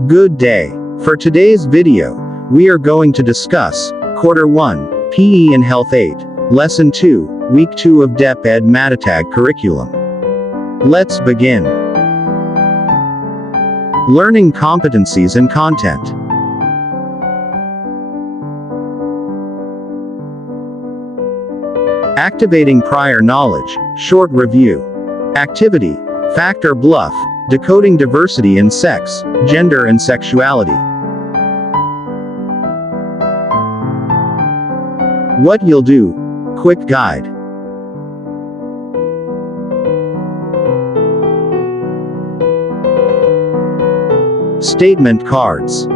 Good day. For today's video, we are going to discuss Quarter 1, PE and Health 8, Lesson 2, Week 2 of Deped Matatag curriculum. Let's begin. Learning competencies and content. Activating prior knowledge, short review. Activity, Factor Bluff, decoding diversity in sex, gender and sexuality. What you'll do, quick guide. Statement cards.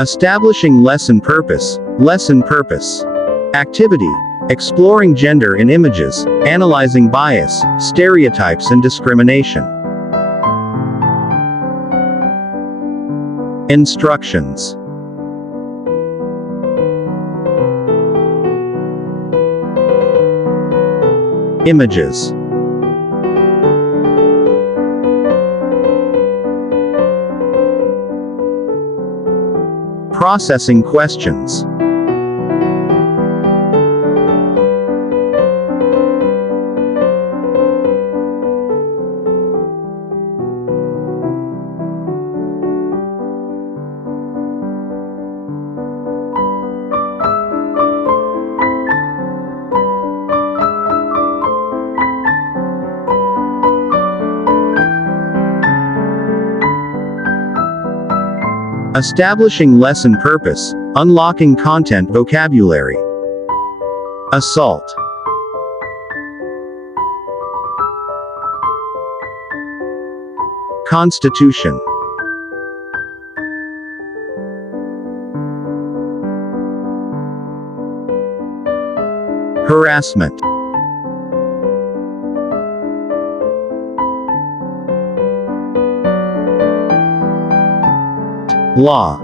Establishing lesson purpose. Lesson purpose. Activity, exploring gender in images, analyzing bias, stereotypes and discrimination. Instructions. Images. Processing questions. Establishing lesson purpose, unlocking content vocabulary. Assault. Constitution. Harassment. Law.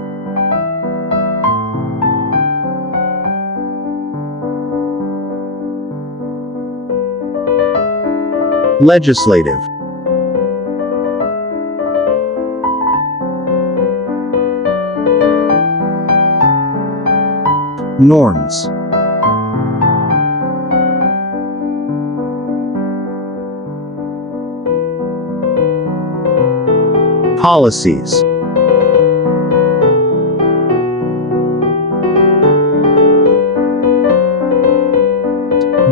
Legislative. Norms. Policies.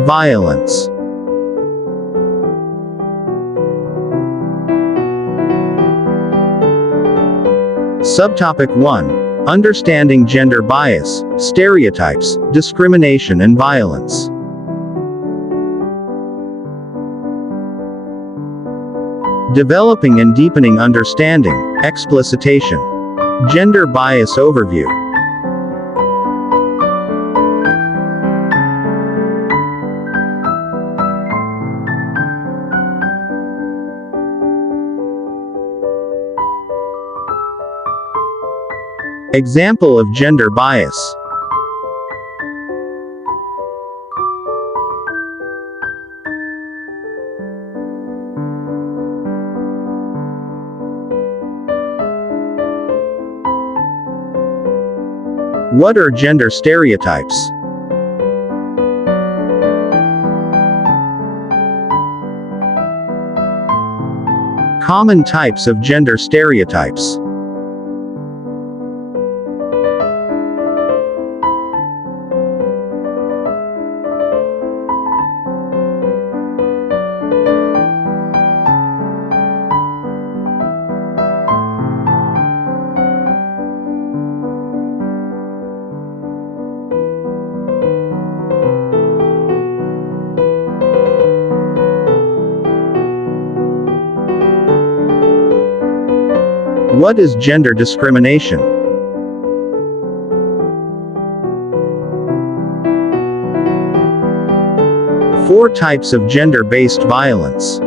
Violence. Subtopic 1. Understanding gender bias, stereotypes, discrimination and violence. Developing and deepening understanding, explicitation. Gender bias overview. Example of gender bias. What are gender stereotypes? Common types of gender stereotypes. What is gender discrimination? Four types of gender-based violence.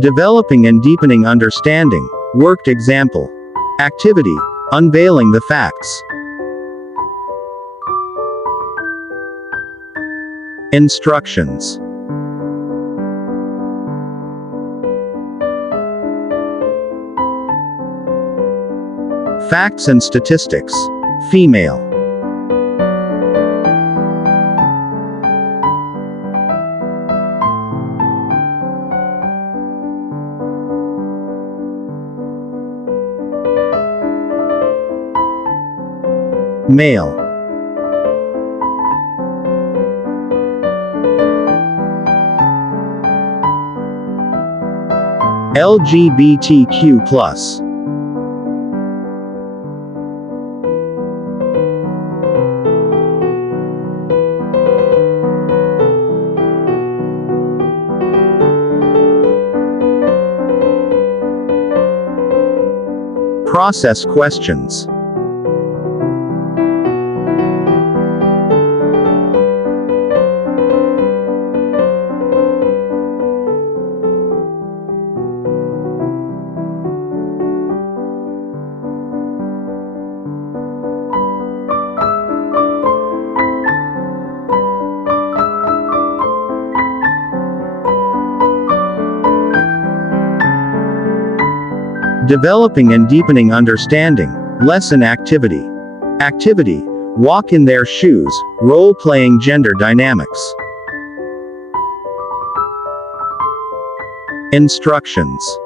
Developing and deepening understanding. Worked example. Activity. Unveiling the facts. Instructions. Facts and statistics. Female. Male. LGBTQ+. Process questions. Developing and deepening understanding. Lesson activity. Activity. Walk in their shoes, role-playing gender dynamics. Instructions.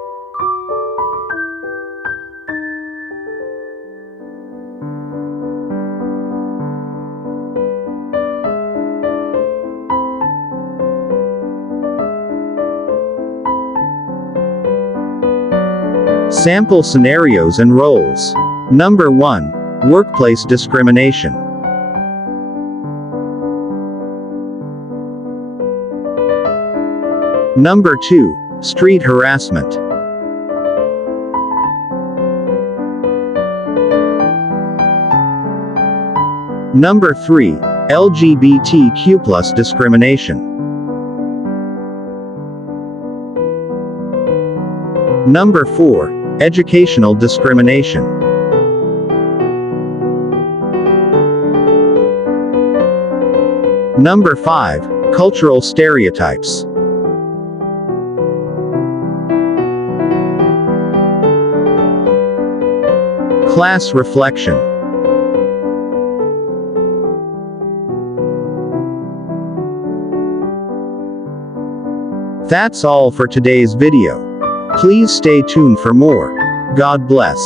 Sample scenarios and roles. Number 1. Workplace discrimination. Number 2. Street harassment. Number 3. LGBTQ+ discrimination. Number 4. Educational discrimination. Number 5. Cultural stereotypes. Class reflection. That's all for today's video. Please stay tuned for more. God bless.